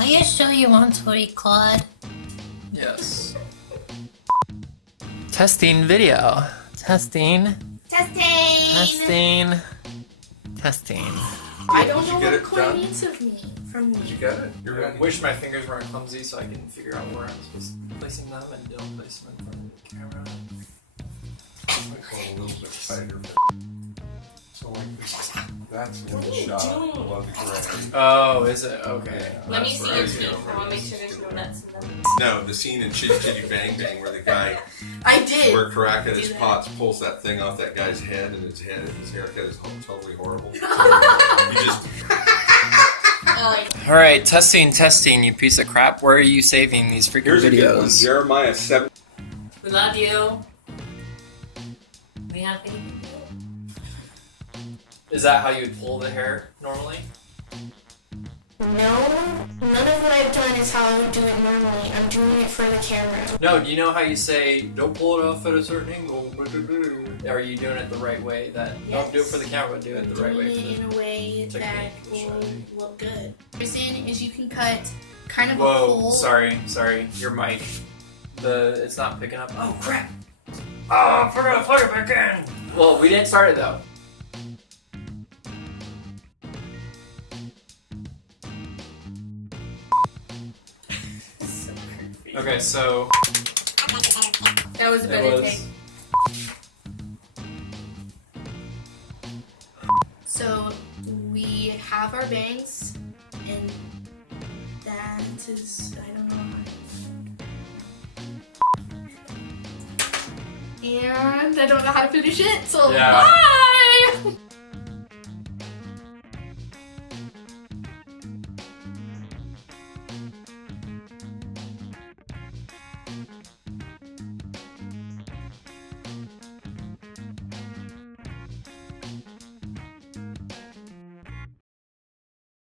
Are you sure you want to record? Yes. Testing video. Testing. Testing! Testing. I don't know what Clay needs of me. From me. Did you get it? You're ready. I wish my fingers weren't clumsy so I can figure out where I'm supposed to be placing them and don't place them in front of the camera. I might go a little bit tighter, but so like this. That's in the shot below the ground. Oh, is it? Okay. Let me That's see where your I teeth. go. I want to make sure there's no nuts in them. No, the scene in Chitty Chitty Bang Bang where the guy, I did. where Caracas Do that. Potts pulls that thing off that guy's head and his haircut is totally horrible. You just, Alright, testing, you piece of crap. Where are you saving these freaking here's a good one. videos? Jeremiah 7. We love you. We have faith in you. Is that how you would pull the hair normally? No, none of what I've done is how I would do it normally. I'm doing it for the camera. No, do you know how you say, don't pull it off at a certain angle? Are you doing it the right way? Don't do it for the camera, but do it the right way. Doing it in a way that Technique, will look good. The reason is you can cut kind of a Whoa, hole. sorry, your mic. It's not picking up. Oh crap! Oh, I forgot to plug it back in! Well, we didn't start it though. So creepy. Okay, so That was a it better was. take. So we have our bangs, and that is, I don't know how. And I don't know how to finish it, so Yeah. bye!